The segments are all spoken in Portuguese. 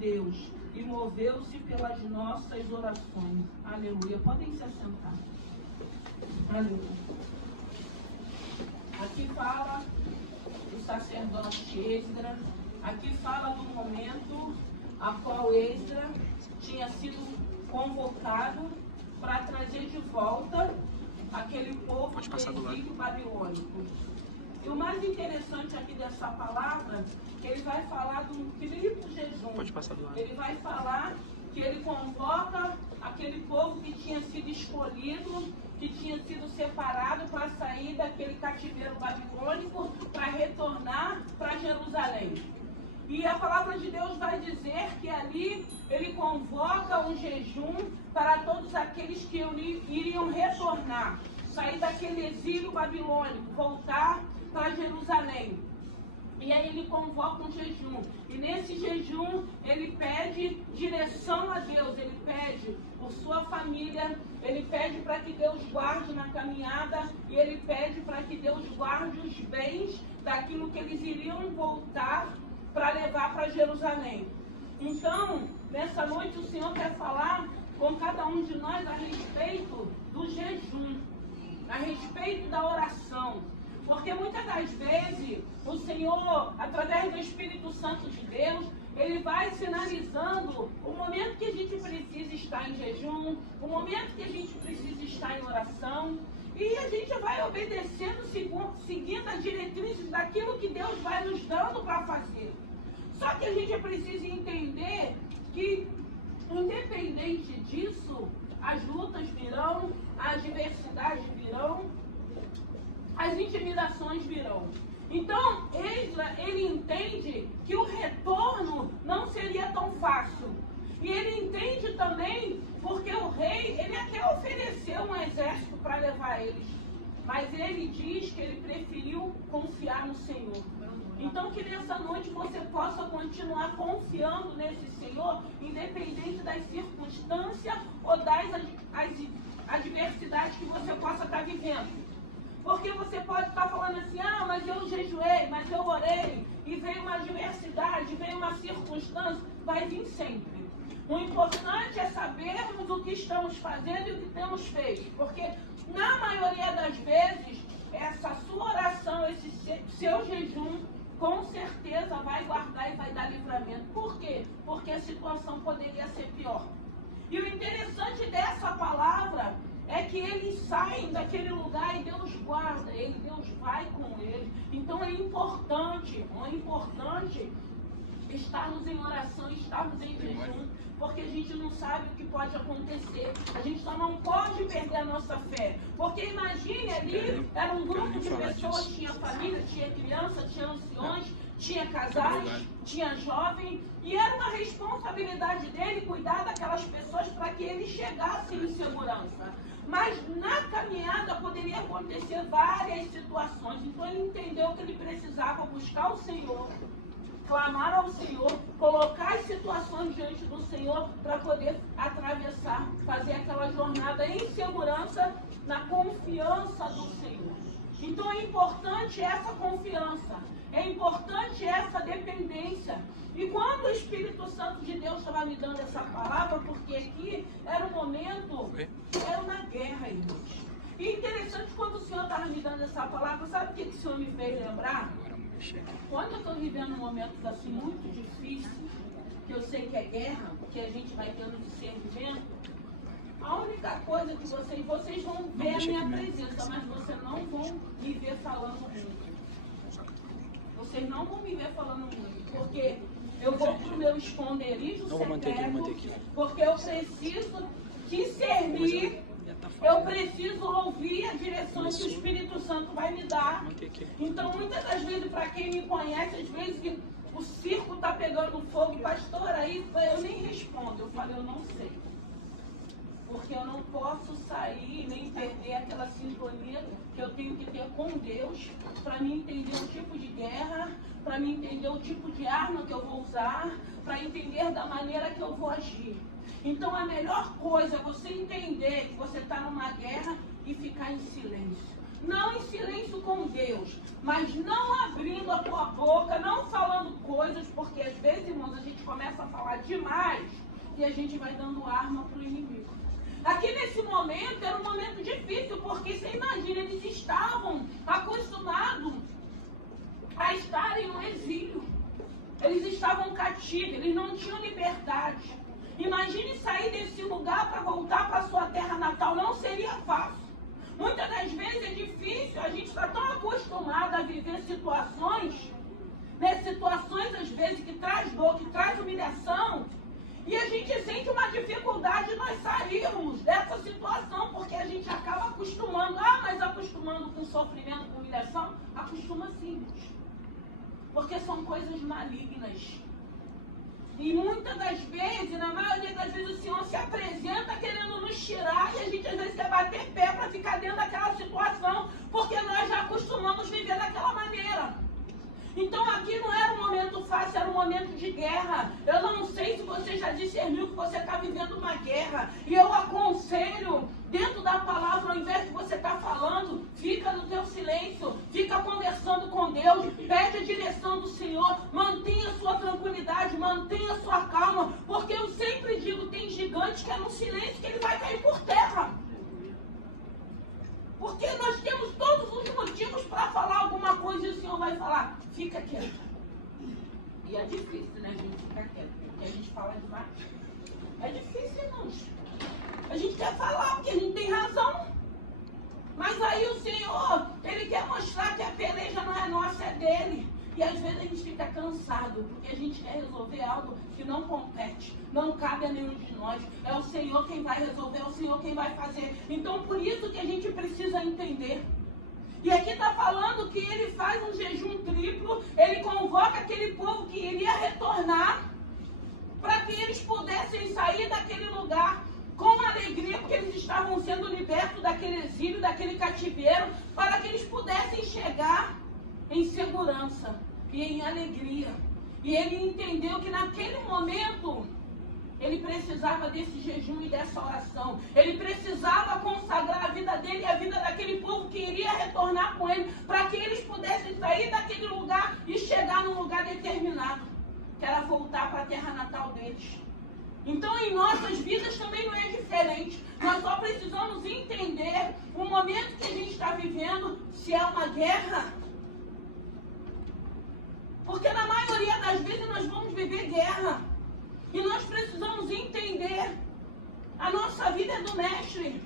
Deus e moveu-se pelas nossas orações. Aleluia. Podem se assentar. Aleluia. Aqui fala o sacerdote Esdras. Aqui fala do momento a qual Esdras tinha sido convocado para trazer de volta aquele povo do exílio babilônico. E o mais interessante aqui dessa palavra, que ele vai falar de um triplo jejum. Ele vai falar que ele convoca aquele povo que tinha sido escolhido, que tinha sido separado para sair daquele cativeiro babilônico, para retornar para Jerusalém. E a palavra de Deus vai dizer que ali ele convoca um jejum para todos aqueles que iriam retornar, sair daquele exílio babilônico, voltar para Jerusalém. E aí ele convoca um jejum. E nesse jejum ele pede direção a Deus, ele pede por sua família, ele pede para que Deus guarde na caminhada e ele pede para que Deus guarde os bens daquilo que eles iriam voltar para levar para Jerusalém. Então, nessa noite o Senhor quer falar com cada um de nós a respeito do jejum, a respeito da oração. Porque muitas das vezes o Senhor, através do Espírito Santo de Deus, ele vai sinalizando o momento que a gente precisa estar em jejum, o momento que a gente precisa estar em oração. E a gente vai obedecendo, seguindo as diretrizes daquilo que Deus vai nos dando para fazer. Só que a gente precisa entender que, independente disso, as lutas virão, as adversidades virão, as intimidações virão. Então, ele entende que o retorno não seria tão fácil. E ele entende também porque o rei, ele até ofereceu um exército para levar eles. Mas ele diz que ele preferiu confiar no Senhor. Então que nessa noite você possa continuar confiando nesse Senhor, independente das circunstâncias ou das adversidades que você possa estar vivendo. Porque você pode estar falando assim, mas eu jejuei, mas eu orei, e veio uma adversidade, veio uma circunstância, vai vir sempre. O importante é sabermos o que estamos fazendo e o que temos feito. Porque, na maioria das vezes, essa sua oração, esse seu jejum, com certeza vai guardar e vai dar livramento. Por quê? Porque a situação poderia ser pior. E o interessante dessa palavra é que eles saem daquele lugar e Deus guarda ele, Deus vai com ele. Então é importante estarmos em oração, estarmos em jejum, porque a gente não sabe o que pode acontecer. A gente só não pode perder a nossa fé. Porque imagine ali, era um grupo de pessoas, tinha família, tinha criança, tinha anciões, tinha casais, tinha jovem, e era uma responsabilidade dele cuidar daquelas pessoas para que eles chegassem em segurança. Mas na caminhada poderia acontecer várias situações. Então ele entendeu que ele precisava buscar o Senhor, clamar ao Senhor, colocar as situações diante do Senhor para poder atravessar, fazer aquela jornada em segurança, na confiança do Senhor. Então é importante essa confiança, é importante essa dependência. E quando o Espírito Santo de Deus estava me dando essa palavra, porque aqui era um momento, era uma guerra, irmãos. E interessante, quando o Senhor estava me dando essa palavra, sabe o que o Senhor me veio lembrar? Quando eu estou vivendo momentos assim muito difíceis, que eu sei que é guerra, que a gente vai tendo discernimento, a única coisa que vocês vão ver a minha presença, mas vocês não vão me ver falando muito. Vocês não vão me ver falando muito, porque eu vou para o meu esconderijo secreto, porque eu preciso discernir, eu preciso ouvir a direção que o Espírito Santo vai me dar. Então, muitas das vezes, para quem me conhece, às vezes que o circo está pegando fogo, pastor, aí eu nem respondo, eu falo, eu não sei. Porque eu não posso sair nem perder aquela sintonia que eu tenho que ter com Deus para me entender o tipo de guerra, para me entender o tipo de arma que eu vou usar, para entender da maneira que eu vou agir. Então a melhor coisa é você entender que você está numa guerra e ficar em silêncio. não em silêncio com Deus, mas não abrindo a tua boca, não falando coisas, porque às vezes, irmãos, a gente começa a falar demais e a gente vai dando arma para o inimigo. Aqui nesse momento era um momento difícil, porque você imagina, eles estavam acostumados a estarem no exílio. Eles estavam cativos, eles não tinham liberdade. Imagine sair desse lugar para voltar para a sua terra natal, não seria fácil. Muitas das vezes é difícil, a gente está tão acostumado a viver situações, né, situações às vezes que traz dor, que traz humilhação, e a gente sente uma dificuldade de nós sairmos dessa situação, porque a gente acaba acostumando. Mas acostumando com sofrimento, com humilhação? Acostuma sim, porque são coisas malignas. E muitas das vezes, na maioria das vezes, o Senhor se apresenta querendo nos tirar, e a gente às vezes quer bater pé para ficar dentro daquela situação, porque nós já acostumamos viver daquela maneira. Então aqui não era um momento fácil, era um momento de guerra. Eu não sei se você já discerniu que você está vivendo uma guerra. E eu aconselho, dentro da palavra, ao invés de você estar falando, fica no teu silêncio, fica conversando com Deus, pede a direção do Senhor, mantenha a sua tranquilidade, mantenha a sua calma, porque eu sempre digo, tem gigante que é no silêncio que ele vai cair por terra. Porque nós temos todos os motivos para falar alguma coisa e o Senhor vai falar, fica quieto. E é difícil, né, a gente ficar quieto, porque a gente fala demais. É difícil, irmãos. A gente quer falar porque a gente tem razão. Mas aí o Senhor, Ele quer mostrar que a peleja não é nossa, é dele. E às vezes a gente fica cansado, porque a gente quer resolver algo que não compete, não cabe a nenhum de nós. É o Senhor quem vai resolver, é o Senhor quem vai fazer. Então por isso que a gente precisa entender. E aqui está falando que ele faz um jejum triplo, ele convoca aquele povo que iria retornar, para que eles pudessem sair daquele lugar com alegria, porque eles estavam sendo libertos daquele exílio, daquele cativeiro, para que eles pudessem chegar em segurança e em alegria. E ele entendeu que naquele momento ele precisava desse jejum e dessa oração. Ele precisava consagrar a vida dele e a vida daquele povo que iria retornar com ele, para que eles pudessem sair daquele lugar e chegar num lugar determinado, que era voltar para a terra natal deles. Então em nossas vidas também não é diferente. Nós só precisamos entender o momento que a gente está vivendo, se é uma guerra. Porque na maioria das vezes nós vamos viver guerra. E nós precisamos entender. A nossa vida é do Mestre.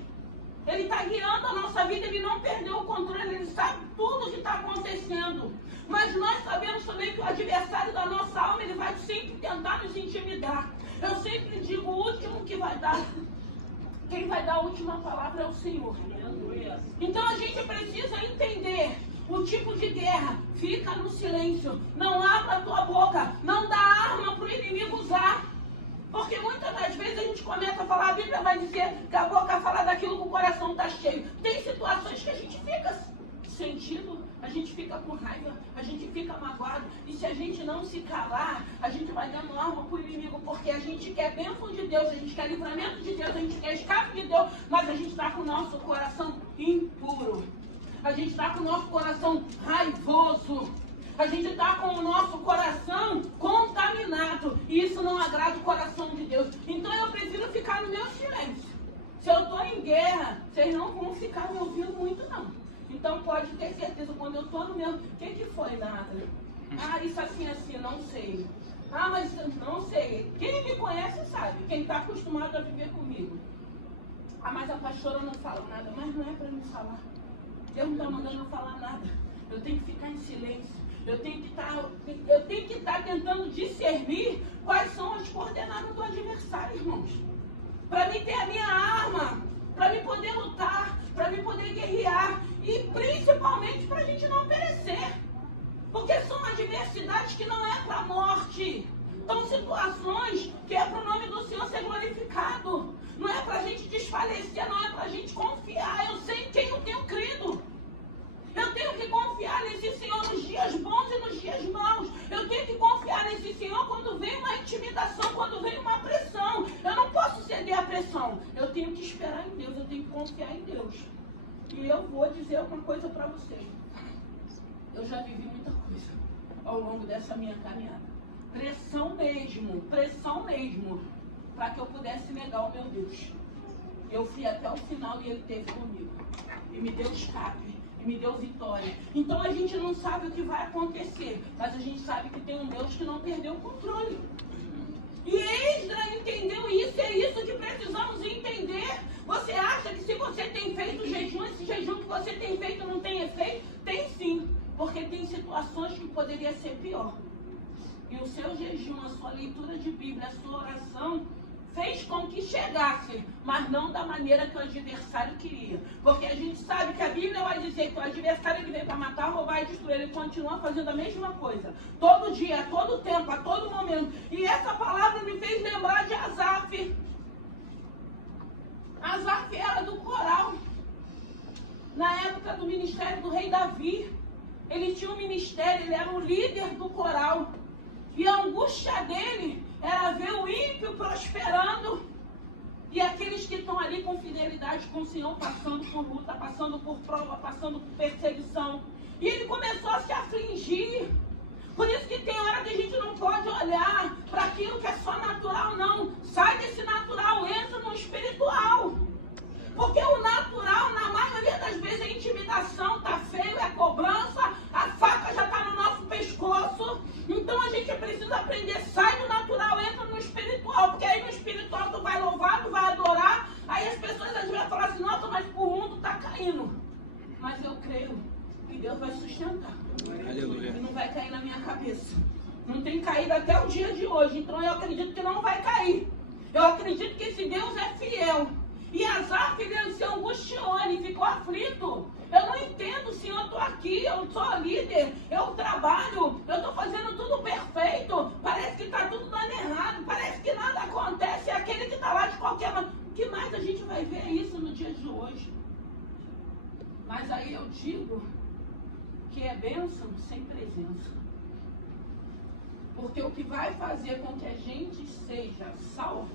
Ele está guiando a nossa vida, ele não perdeu o controle, ele sabe tudo o que está acontecendo. Mas nós sabemos também que o adversário da nossa alma, ele vai sempre tentar nos intimidar. Eu sempre digo, o último que vai dar, quem vai dar a última palavra é o Senhor. Então a gente precisa entender o tipo de guerra. Fica no silêncio, não abra a tua boca, não dá arma para o inimigo usar. Porque muitas das vezes a gente começa a falar, a Bíblia vai dizer que a boca fala daquilo que o coração está cheio. Tem situações que a gente fica sentindo, a gente fica com raiva, a gente fica magoado. E se a gente não se calar, a gente vai dando arma para o inimigo, porque a gente quer bênção de Deus, a gente quer livramento de Deus, a gente quer escape de Deus, mas a gente está com o nosso coração impuro. A gente está com o nosso coração raivoso. A gente está com o nosso coração contaminado. E isso não agrada o coração de Deus. Então eu prefiro ficar no meu silêncio. Se eu estou em guerra, vocês não vão ficar me ouvindo muito, não. Então pode ter certeza, quando eu estou no meu... O que foi, nada? Isso assim, não sei. Mas não sei. Quem me conhece sabe. Quem está acostumado a viver comigo. Mas a pastora não fala nada. Mas não é para me falar. Deus não está mandando eu falar nada. Eu tenho que ficar em silêncio. Eu tenho que estar tentando discernir quais são as coordenadas do adversário, irmãos. Para mim ter a minha arma, para mim poder lutar, para mim poder guerrear. E principalmente para a gente não perecer. Porque são adversidades que não é para a morte. São situações que é para o nome do Senhor ser glorificado. Não é para a gente desfalecer, não é para a gente confiar. Eu sei em quem eu tenho crido. Eu tenho que confiar nesse Senhor nos dias bons e nos dias maus. Eu tenho que confiar nesse Senhor quando vem uma intimidação, quando vem uma pressão. Eu não posso ceder à pressão. Eu tenho que esperar em Deus, eu tenho que confiar em Deus. E eu vou dizer uma coisa para vocês. Eu já vivi muita coisa ao longo dessa minha caminhada. Pressão mesmo, para que eu pudesse negar o meu Deus. Eu fui até o final e ele esteve comigo. E me deu escape, e me deu vitória. Então a gente não sabe o que vai acontecer, mas a gente sabe que tem um Deus que não perdeu o controle. E Esdras entendeu isso, é isso que precisamos entender. Você acha que se você tem feito jejum, esse jejum que você tem feito não tem efeito? Tem sim, porque tem situações que poderia ser pior. E o seu jejum, a sua leitura de Bíblia, a sua oração, fez com que chegasse, mas não da maneira que o adversário queria. Porque a gente sabe que a Bíblia vai dizer que o adversário ele veio para matar, roubar e destruir. Ele continua fazendo a mesma coisa. Todo dia, a todo tempo, a todo momento. E essa palavra me fez lembrar de Asaf. Asaf era do coral. Na época do ministério do rei Davi. Ele tinha um ministério, ele era o líder do coral. E a angústia dele era ver o ímpio prosperando e aqueles que estão ali com fidelidade com o Senhor passando por luta, passando por prova, passando por perseguição. E ele começou a se afligir. Por isso que tem hora que a gente não pode olhar para aquilo que é só natural, não. Sai desse natural, entra no espiritual. Porque o natural, na maioria das vezes, é intimidação, tá feio, é cobrança, a faca já está no nosso pescoço. Então a gente precisa aprender, sai do natural, entra no espiritual, porque aí no espiritual tu vai louvar, tu vai adorar, aí as pessoas às vezes vão falar assim, nossa, mas o mundo está caindo. Mas eu creio que Deus vai sustentar. Aleluia. E não vai cair na minha cabeça. Não tem caído até o dia de hoje, então eu acredito que não vai cair. Eu acredito que esse Deus é fiel. E Asaf, ele se angustiou, ele ficou aflito. Eu não entendo, Senhor, eu estou aqui, eu sou líder, eu trabalho, eu estou fazendo tudo perfeito. Parece que está tudo dando errado, parece que nada acontece, é aquele que está lá de qualquer maneira. O que mais a gente vai ver isso no dia de hoje? Mas aí eu digo que é bênção sem presença. Porque o que vai fazer com que a gente seja salvo,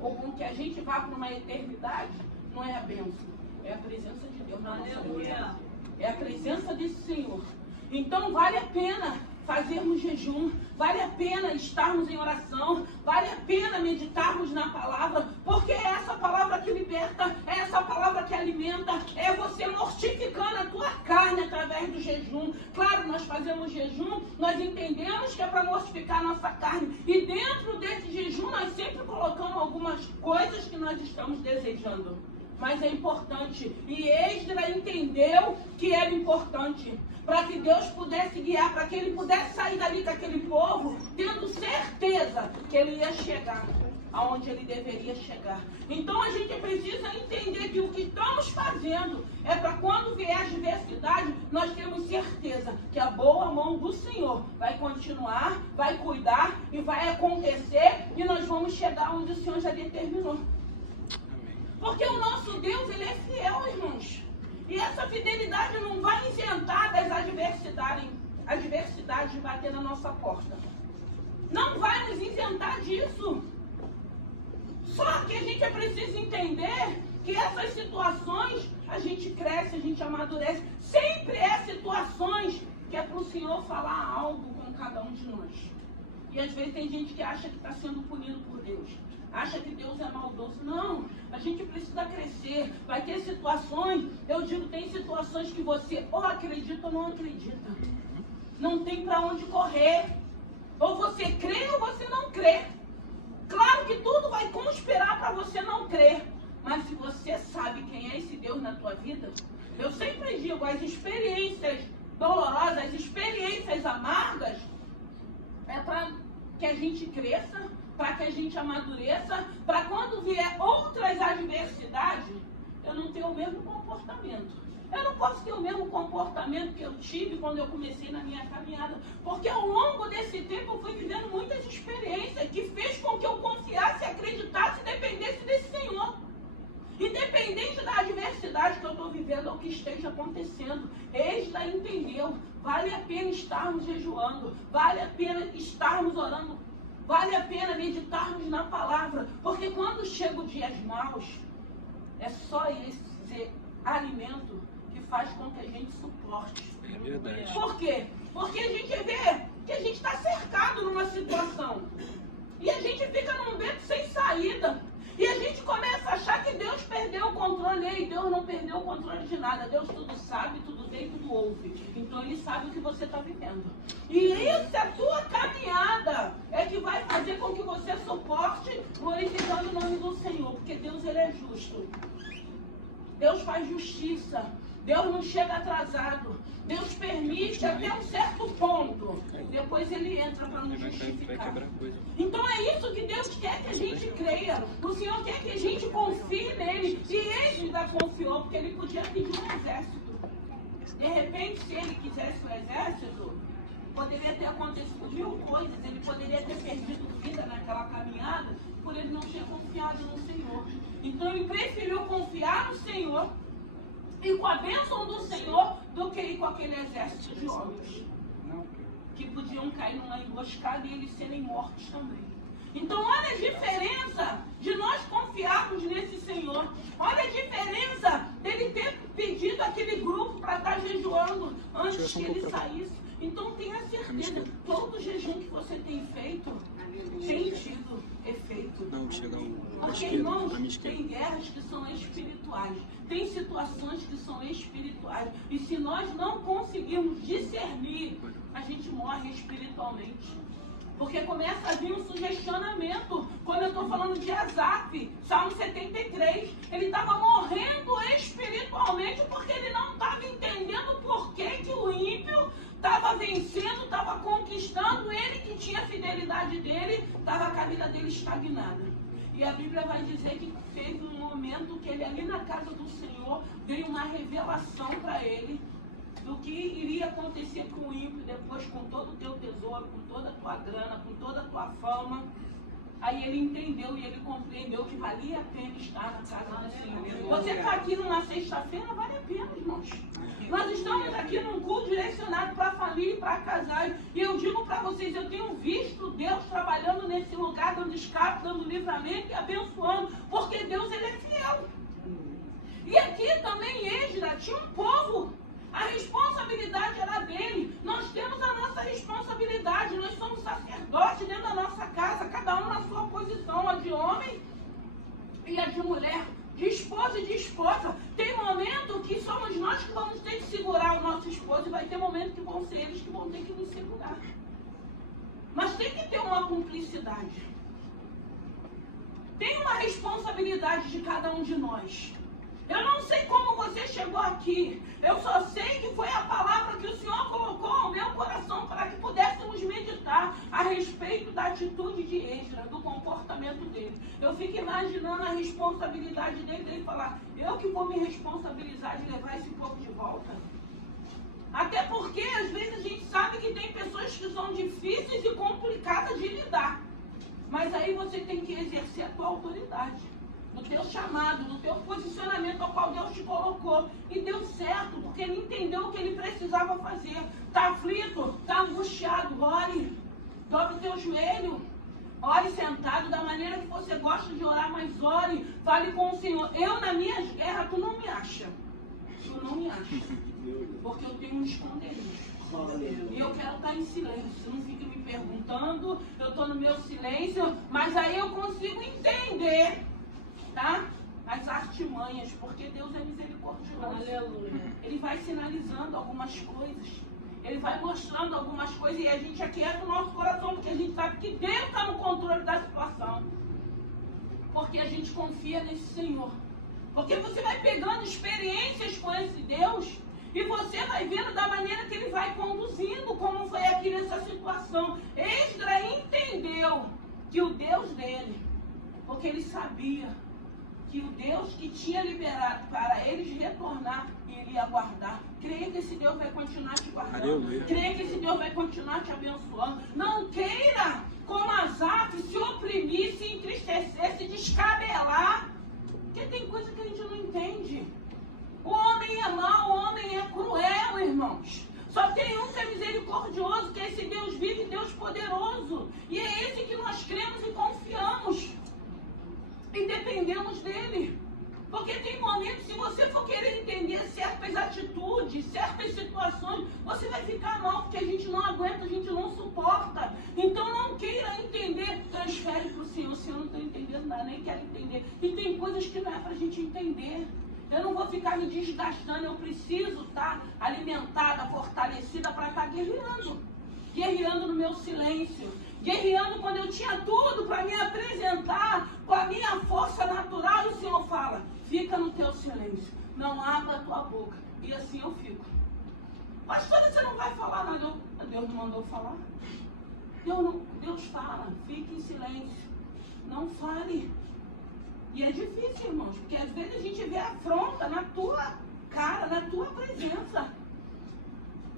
ou com que a gente vá para uma eternidade, não é a bênção, é a presença de Deus na nossa vida. É a presença desse Senhor. Então vale a pena fazermos jejum, vale a pena estarmos em oração, vale a pena meditarmos na palavra, porque é essa palavra que liberta, é essa palavra que alimenta, é você mortificando a tua carne através do jejum. Claro, nós fazemos jejum, nós entendemos que é para mortificar a nossa carne, e dentro desse jejum nós sempre colocamos algumas coisas que nós estamos desejando. Mas é importante, e Esdras entendeu que era importante, para que Deus pudesse guiar, para que ele pudesse sair dali com aquele povo, tendo certeza que ele ia chegar aonde ele deveria chegar. Então a gente precisa entender que o que estamos fazendo é para quando vier a adversidade, nós temos certeza que a boa mão do Senhor vai continuar, vai cuidar e vai acontecer, e nós vamos chegar onde o Senhor já determinou. Porque o nosso Deus, ele é fiel, irmãos. E essa fidelidade não vai isentar das adversidades de bater na nossa porta. Não vai nos isentar disso. Só que a gente precisa entender que essas situações, a gente cresce, a gente amadurece. Sempre é situações que é para o Senhor falar algo com cada um de nós. E às vezes tem gente que acha que está sendo punido por Deus. Acha que Deus é maldoso. Não, a gente precisa crescer. Vai ter situações, eu digo, tem situações que você ou acredita ou não acredita. Não tem para onde correr. Ou você crê ou você não crê. Claro que tudo vai conspirar para você não crer. Mas se você sabe quem é esse Deus na tua vida, eu sempre digo, as experiências dolorosas, as experiências amargas, é para que a gente cresça, para que a gente amadureça, para quando vier outras adversidades, eu não tenho o mesmo comportamento. Eu não posso ter o mesmo comportamento que eu tive quando eu comecei na minha caminhada, porque ao longo desse tempo eu fui vivendo muitas experiências que fez com que eu confiasse, acreditasse e dependesse desse Senhor. Independente da adversidade que eu estou vivendo ou que esteja acontecendo, Esdras entendeu, vale a pena estarmos jejuando, vale a pena estarmos orando, vale a pena meditarmos na palavra, porque quando chegam dias maus, é só esse alimento que faz com que a gente suporte. É verdade. Por quê? Porque a gente vê que a gente está cercado numa situação. E a gente fica num beco sem saída. E a gente começa a achar que Deus perdeu o controle. E Deus não perdeu o controle de nada. Deus tudo sabe, tudo vê e tudo ouve. Então Ele sabe o que você está vivendo. E isso, a tua caminhada, é que vai fazer com que você suporte glorificando o nome do Senhor. Porque Deus, Ele é justo. Deus faz justiça. Deus não chega atrasado. Deus permite até um certo ponto. Depois Ele entra para nos justificar. Então é isso que Deus quer que a gente creia. O Senhor quer que a gente confie nele. E Ele ainda confiou, porque Ele podia pedir um exército. De repente, se Ele quisesse um exército, poderia ter acontecido 1000 coisas. Ele poderia ter perdido vida naquela caminhada por Ele não ter confiado no Senhor. Então Ele preferiu confiar no Senhor e com a bênção do Senhor do que ir com aquele exército de homens que podiam cair numa emboscada e eles serem mortos também. Então olha a diferença de nós confiarmos nesse Senhor. Olha a diferença dele ter pedido aquele grupo para estar jejuando antes que ele saísse. Então tenha certeza, todo jejum que você tem feito tem tido efeito. Porque, irmãos, tem guerras que são espirituais. Tem situações que são espirituais. E se nós não conseguirmos discernir, a gente morre espiritualmente. Porque começa a vir um sugestionamento. Quando eu estou falando de Asaf, Salmo 73, ele estava morrendo espiritualmente porque ele não estava entendendo por que o ímpio estava vencendo, estava conquistando. Ele que tinha a fidelidade dele, estava com a vida dele estagnada. E a Bíblia vai dizer que teve um momento que ele ali na casa do Senhor veio uma revelação para ele do que iria acontecer com o ímpio depois, com todo o teu tesouro, com toda a tua grana, com toda a tua fama. Aí ele entendeu e ele compreendeu que valia a pena estar na casa do Senhor. Você está aqui numa sexta-feira, vale a pena, irmãos. Nós estamos aqui num culto direcionado para a família e para casais. E eu digo para vocês, eu tenho visto Deus trabalhando nesse lugar, dando escape, dando livramento e abençoando. Porque Deus, Ele é fiel. E aqui também Esdras tinha um povo. A responsabilidade era dele. Nós temos a nossa responsabilidade. Nós somos sacerdotes dentro da nossa casa, cada um na sua posição, a de homem e a de mulher, de esposa e de esposa. Tem momento que somos nós que vamos ter que segurar o nosso esposo e vai ter momento que vão ser eles que vão ter que nos segurar. Mas tem que ter uma cumplicidade. Tem uma responsabilidade de cada um de nós. Eu não sei como você chegou aqui. Eu só sei que foi a palavra que o Senhor colocou ao meu coração para que pudéssemos meditar a respeito da atitude de Esdras, do comportamento dele. Eu fico imaginando a responsabilidade dele falar, eu que vou me responsabilizar de levar esse povo de volta. Até porque às vezes a gente sabe que tem pessoas que são difíceis e complicadas de lidar. Mas aí você tem que exercer a tua autoridade. Do teu chamado, do teu posicionamento ao qual Deus te colocou. E deu certo, porque ele entendeu o que ele precisava fazer. Está aflito, está angustiado, ore. Dobre o teu joelho. Ore sentado, da maneira que você gosta de orar, mas ore. Fale com o Senhor. Eu, nas minhas guerras, tu não me acha. Tu não me acha. Porque eu tenho um esconderijo. E eu quero estar em silêncio. Não fique me perguntando. Eu estou no meu silêncio. Mas aí eu consigo entender, tá? As artimanhas, porque Deus é misericordioso. Aleluia. Ele vai sinalizando algumas coisas. Ele vai mostrando algumas coisas e a gente aquieta o nosso coração, porque a gente sabe que Deus está no controle da situação. Porque a gente confia nesse Senhor. Porque você vai pegando experiências com esse Deus e você vai vendo da maneira que Ele vai conduzindo, como foi aqui nessa situação. Esdras entendeu que o Deus dele, porque ele sabia que o Deus que tinha liberado para eles retornar, ele ia guardar. Creia que esse Deus vai continuar te guardando. Aleluia. Creia que esse Deus vai continuar te abençoando. Não queira, como Asaf, se oprimir, se entristecer, se descabelar. Porque tem coisa que a gente não entende. O homem é mau, o homem é cruel, irmãos. Só tem um que é misericordioso, que é esse Deus vivo e Deus poderoso. E é esse que nós cremos e confiamos. E dependemos dele. Porque tem momentos, se você for querer entender certas atitudes, certas situações, você vai ficar mal, porque a gente não aguenta, a gente não suporta. Então não queira entender, transfere para o Senhor. O Senhor não está entendendo nada, nem quer entender. E tem coisas que não é para a gente entender. Eu não vou ficar me desgastando, eu preciso estar alimentada, fortalecida para estar guerreando. Guerreando no meu silêncio. Guerreando quando eu tinha tudo para me apresentar com a minha força natural. E o Senhor fala, fica no teu silêncio. Não abra a tua boca. E assim eu fico. Pastora, você não vai falar nada. Deus não mandou falar. Deus fala, fique em silêncio. Não fale. E é difícil, irmãos, porque às vezes a gente vê afronta na tua cara, na tua presença.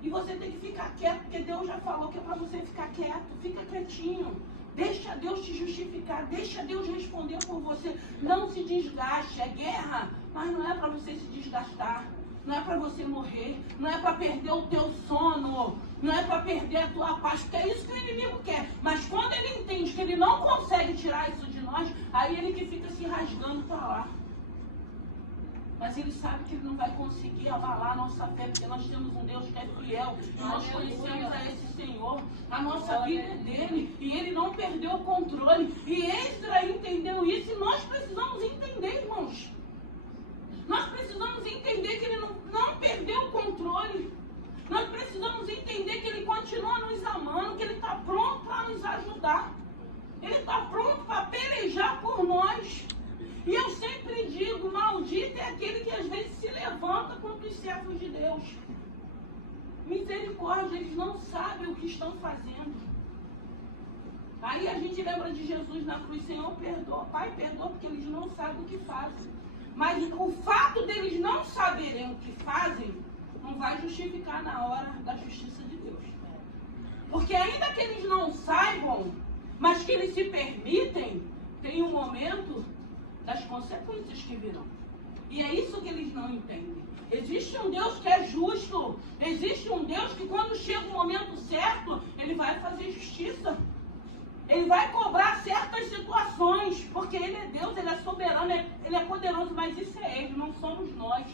E você tem que ficar quieto, porque Deus já falou que é para você ficar quieto. Fica quietinho. Deixa Deus te justificar. Deixa Deus responder por você. Não se desgaste. É guerra, mas não é para você se desgastar. Não é para você morrer. Não é para perder o teu sono. Não é para perder a tua paz. Porque é isso que o inimigo quer. Mas quando ele entende que ele não consegue tirar isso de nós, aí ele que fica se rasgando para lá. Mas ele sabe que ele não vai conseguir abalar a nossa fé, porque nós temos um Deus que é fiel. E nós conhecemos a esse Senhor. A nossa vida é dele. E ele não perdeu o controle. E Esdras entendeu isso. E nós precisamos entender, irmãos. Nós precisamos entender que ele não perdeu o controle. Nós precisamos entender que ele continua nos amando, que ele está pronto para nos ajudar. Ele está pronto para pelejar por nós. E eu sempre digo, maldito é aquele que às vezes se levanta contra os servos de Deus. Misericórdia, eles não sabem o que estão fazendo. Aí a gente lembra de Jesus na cruz, Senhor, perdoa. Pai, perdoa, porque eles não sabem o que fazem. Mas o fato deles não saberem o que fazem, não vai justificar na hora da justiça de Deus. Porque ainda que eles não saibam, mas que eles se permitem, tem um momento das consequências que virão. E é isso que eles não entendem. Existe um Deus que é justo. Existe um Deus que quando chega o momento certo, ele vai fazer justiça. Ele vai cobrar certas situações. Porque ele é Deus, ele é soberano, ele é poderoso, mas isso é ele, não somos nós.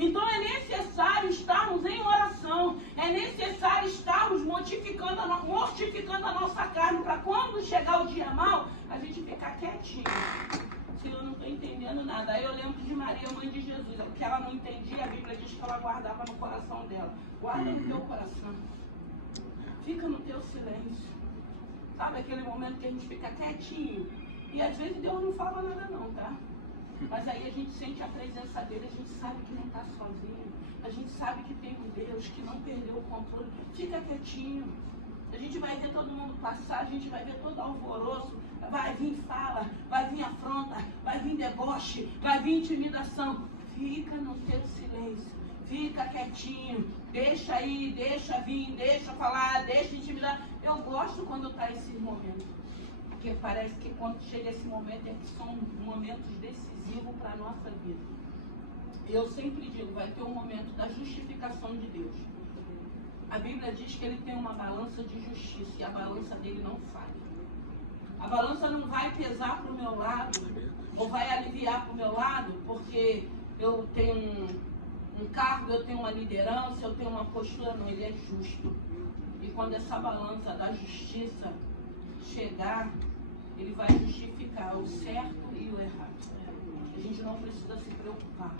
Então é necessário estarmos em oração. É necessário estarmos mortificando a nossa carne, para quando chegar o dia mau, a gente ficar quietinho. Eu não estou entendendo nada. Aí eu lembro de Maria, mãe de Jesus. O que ela não entendia, a Bíblia diz que ela guardava no coração dela. Guarda no teu coração. Fica no teu silêncio. Sabe aquele momento que a gente fica quietinho? E às vezes Deus não fala nada não, tá? Mas aí a gente sente a presença dele, a gente sabe que não está sozinho. A gente sabe que tem um Deus que não perdeu o controle. Fica quietinho. A gente vai ver todo mundo passar, a gente vai ver todo alvoroço. Vai vir fala, vai vir afronta, vai vir deboche, vai vir intimidação. Fica no teu silêncio, fica quietinho, deixa ir, deixa vir, deixa falar, deixa intimidar. Eu gosto quando está esse momento, porque parece que quando chega esse momento é que são momentos decisivos para a nossa vida. Eu sempre digo, vai ter um momento da justificação de Deus. A Bíblia diz que ele tem uma balança de justiça e a balança dele não falha. A balança não vai pesar para o meu lado, ou vai aliviar para o meu lado, porque eu tenho um cargo, eu tenho uma liderança, eu tenho uma postura. Não, ele é justo. E quando essa balança da justiça chegar, ele vai justificar o certo e o errado. A gente não precisa se preocupar.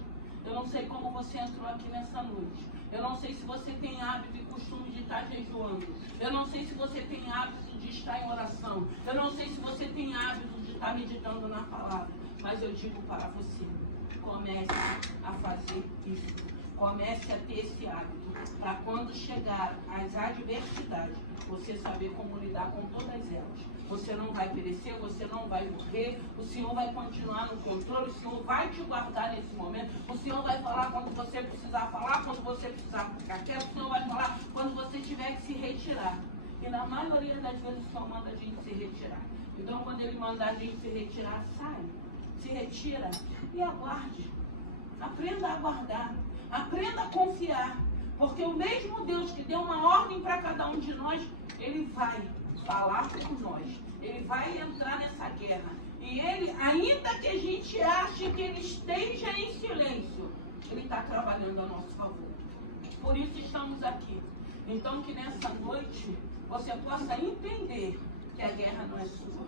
Eu não sei como você entrou aqui nessa noite. Eu não sei se você tem hábito e costume de estar jejuando. Eu não sei se você tem hábito de estar em oração. Eu não sei se você tem hábito de estar meditando na palavra. Mas eu digo para você, comece a fazer isso. Comece a ter esse hábito. Para quando chegar as adversidades, você saber como lidar com todas elas. Você não vai perecer, você não vai morrer, o Senhor vai continuar no controle, o Senhor vai te guardar nesse momento, o Senhor vai falar quando você precisar falar, quando você precisar ficar quieto, o Senhor vai falar quando você tiver que se retirar. E na maioria das vezes o Senhor manda a gente se retirar. Então quando Ele manda a gente se retirar, sai, se retira e aguarde. Aprenda a aguardar, aprenda a confiar, porque o mesmo Deus que deu uma ordem para cada um de nós, Ele vai falar por nós. Ele vai entrar nessa guerra. E ele, ainda que a gente ache que ele esteja em silêncio, Ele está trabalhando a nosso favor. Por isso estamos aqui. Então que nessa noite você possa entender que a guerra não é sua.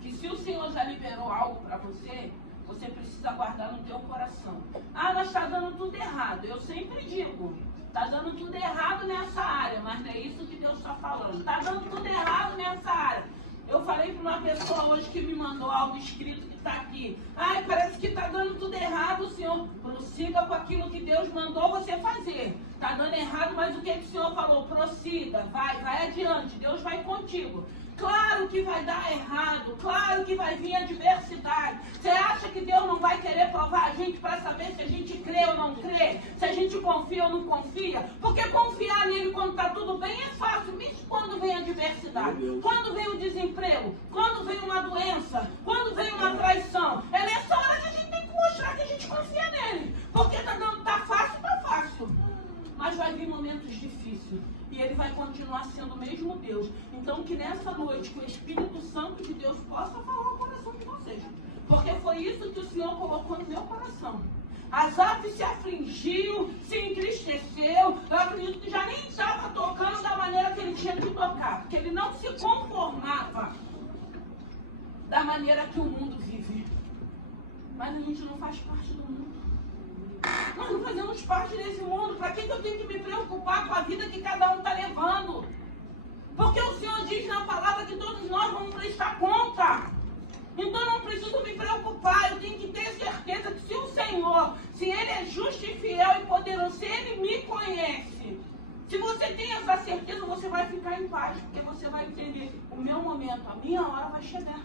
Que se o Senhor já liberou algo para você, você precisa guardar no teu coração. Ah, mas está dando tudo errado. Eu sempre digo, está dando tudo errado nessa área, mas não é isso que Deus está falando. Está dando tudo errado nessa área. Eu falei para uma pessoa hoje que me mandou algo escrito que está aqui. Ai, parece que está dando tudo errado, Senhor. Prossiga com aquilo que Deus mandou você fazer. Está dando errado, mas o que o Senhor falou? Prossiga, vai adiante. Deus vai contigo. Claro que vai dar errado, claro que vai vir adversidade. Você acha que Deus não vai querer provar a gente para saber se a gente crê ou não crê? Se a gente confia ou não confia? Porque confiar nele quando está tudo bem é fácil, mesmo quando vem adversidade. Quando vem o desemprego, quando vem uma doença, quando vem uma traição. É nessa hora que a gente tem que mostrar que a gente confia nele. Porque tá fácil, tá fácil. Mas vai vir momentos difíceis. E ele vai continuar sendo o mesmo Deus. Então que nessa noite, que o Espírito Santo de Deus possa falar ao coração de vocês. Porque foi isso que o Senhor colocou no meu coração. Asaf se afligiu, se entristeceu. Eu acredito que já nem estava tocando da maneira que ele tinha que tocar. Porque ele não se conformava da maneira que o mundo vive. Mas a gente não faz parte do mundo. Nós não fazemos parte desse mundo. Para que eu tenho que me preocupar com a vida que cada um está levando? Porque o Senhor diz na palavra que todos nós vamos prestar conta. Então eu não preciso me preocupar. Eu tenho que ter certeza que se o Senhor, se Ele é justo e fiel e poderoso, se Ele me conhece, se você tem essa certeza, você vai ficar em paz. Porque você vai entender, o meu momento, a minha hora vai chegar.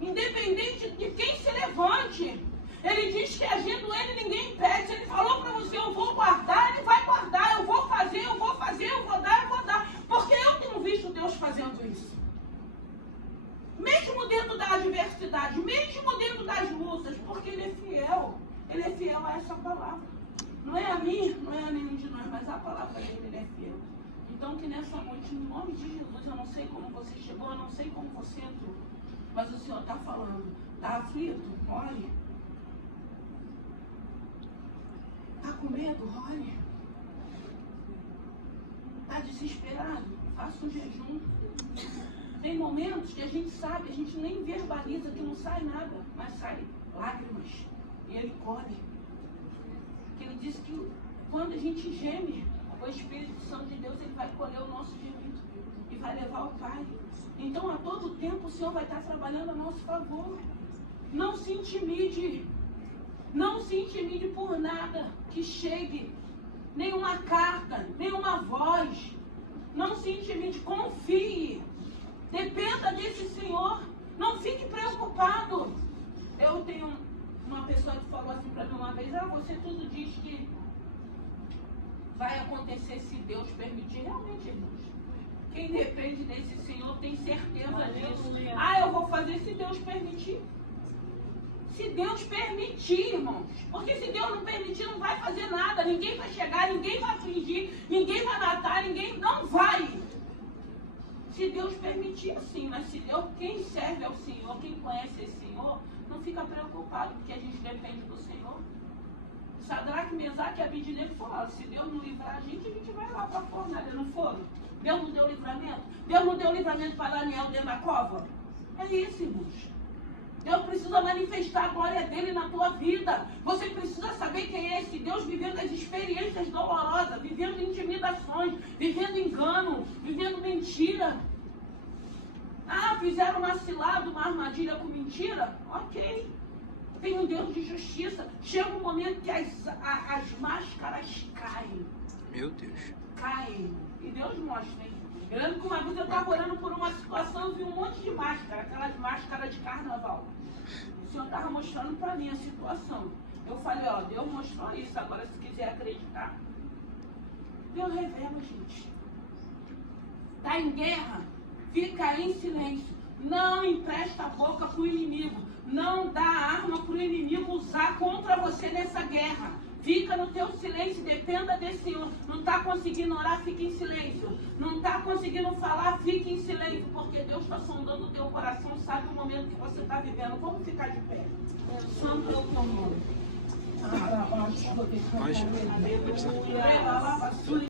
Independente de quem se levante. Ele diz que agindo ele, ninguém impede. Se ele falou para você, eu vou guardar, ele vai guardar. Eu vou fazer, eu vou dar. Porque eu tenho visto Deus fazendo isso. Mesmo dentro da adversidade, mesmo dentro das lutas, porque ele é fiel. Ele é fiel a essa palavra. Não é a mim, não é a nenhum de nós, mas a palavra dele, ele é fiel. Então que nessa noite, no nome de Jesus, eu não sei como você chegou, eu não sei como você entrou. Mas o Senhor está falando, está aflito? Olhe. Está com medo? Olhe. Está desesperado? Faça um jejum. Tem momentos que a gente sabe, a gente nem verbaliza, que não sai nada, mas sai lágrimas. E ele colhe. Porque ele diz que quando a gente geme, o Espírito Santo de Deus, ele vai colher o nosso gemido e vai levar ao Pai. Então, a todo tempo, o Senhor vai estar trabalhando a nosso favor. Não se intimide. Não se intimide por nada que chegue. Nenhuma carta, nenhuma voz. Não se intimide, confie. Dependa desse Senhor. Não fique preocupado. Eu tenho uma pessoa que falou assim para mim uma vez, você tudo diz que vai acontecer se Deus permitir. Realmente, irmãos. Quem depende desse Senhor tem certeza disso. Eu vou fazer se Deus permitir. Se Deus permitir, irmãos. Porque se Deus não permitir, não vai fazer nada. Ninguém vai chegar, ninguém vai fingir, ninguém vai matar, ninguém não vai. Se Deus permitir, sim. Mas se Deus, quem serve ao Senhor, quem conhece esse Senhor, não fica preocupado, porque a gente depende do Senhor. Sadraque, Mesaque e Abednego falaram, se Deus não livrar a gente vai lá para a fornalha, não foram? Deus não deu livramento? Deus não deu livramento para Daniel dentro da cova? É isso, irmãos. Deus precisa manifestar a glória dele na tua vida. Você precisa saber quem é esse Deus, vivendo as experiências dolorosas, vivendo intimidações, vivendo engano, vivendo mentira. Fizeram uma cilada, uma armadilha com mentira? Ok. Tem um Deus de justiça. Chega um momento que as máscaras caem. Meu Deus. Caem. E Deus mostra, hein? Eu lembro que uma vez eu estava orando por uma situação e vi um monte de máscara, aquelas máscaras de carnaval. O Senhor estava mostrando para mim a situação. Eu falei, Deus mostrou isso, agora se quiser acreditar. Deus revela, gente. Está em guerra, fica em silêncio. Não empresta a boca para o inimigo. Não dá arma para o inimigo usar contra você nessa guerra. Fica no teu silêncio, dependa desse Senhor. Não está conseguindo orar, fique em silêncio. Não está conseguindo falar, fique em silêncio. Porque Deus está sondando o teu coração, sabe o momento que você está vivendo. Vamos ficar de pé. Santo é o teu nome. Pode. Aleluia.